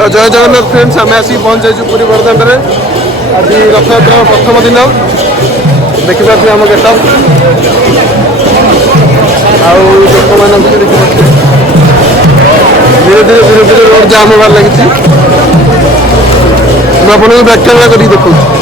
तो जय जगन्नाथ फ्रेंड्स आम आसिक पहुँच जाइए पुरी बड़दाण्ड आज रथयात्रा प्रथम दिन देखिपे आम गेटअप आउ लोक मान देखिपे धीरे धीरे रोड जाम होबार लगी मुझे बैक कैमेरा कर देखा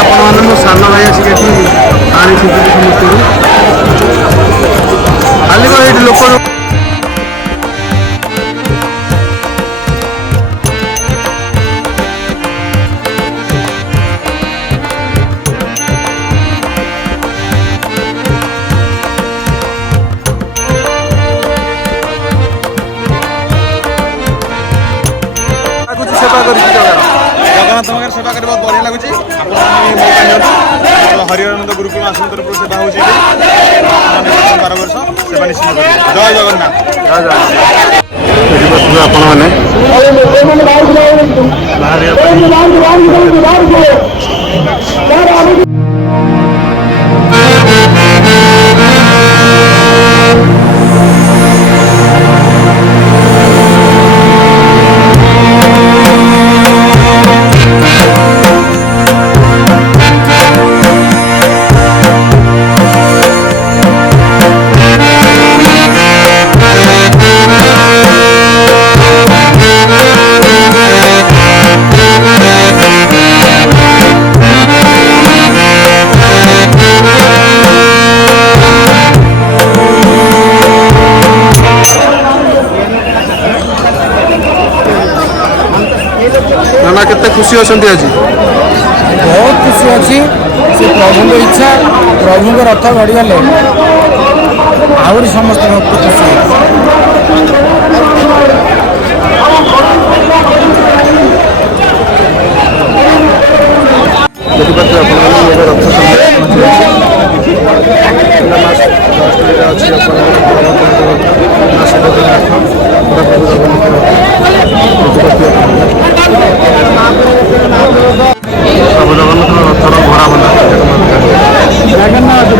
ଆପଣ ସାନ ଭାଇ ଆସିକି ଏଠି ଆଣିଛନ୍ତି ସମସ୍ତଙ୍କୁ ଖାଲି ଏଇଠି ଲୋକ सेवा कर जगन्नाथ सेवा कर बहुत बढ़िया लगुच हरिहरानंद गुरुकुल आश्रम तरफ सेवा हो 12 वर्ष सेवा निश्चित जय जगन्नाथ नाना केते खुशी अछंती आज बहुत खुशी अच्छी से प्रभु इच्छा प्रभु रथ गड़गले आहरी समस्त भक्त खुशी प्रभु जगन्नाथ रथर घोड़ा बना जगन्नाथ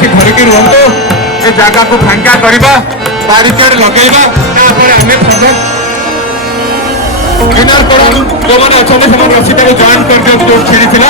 ଆସି ଧରିକି ରୁହନ୍ତୁ ଏ ଜାଗାକୁ ଫାଙ୍କା କରିବା ବାରିକେଡ୍ ଲଗେଇବା ତାପରେ ଆମେ ଇନର କର ଯୋଉମାନେ ଅଛନ୍ତି ସେମାନେ ରସିଟାକୁ ଜଏନ୍ କରିଦିଅନ୍ତୁ ଯୋଉଠି ଛିଡ଼ିଥିଲା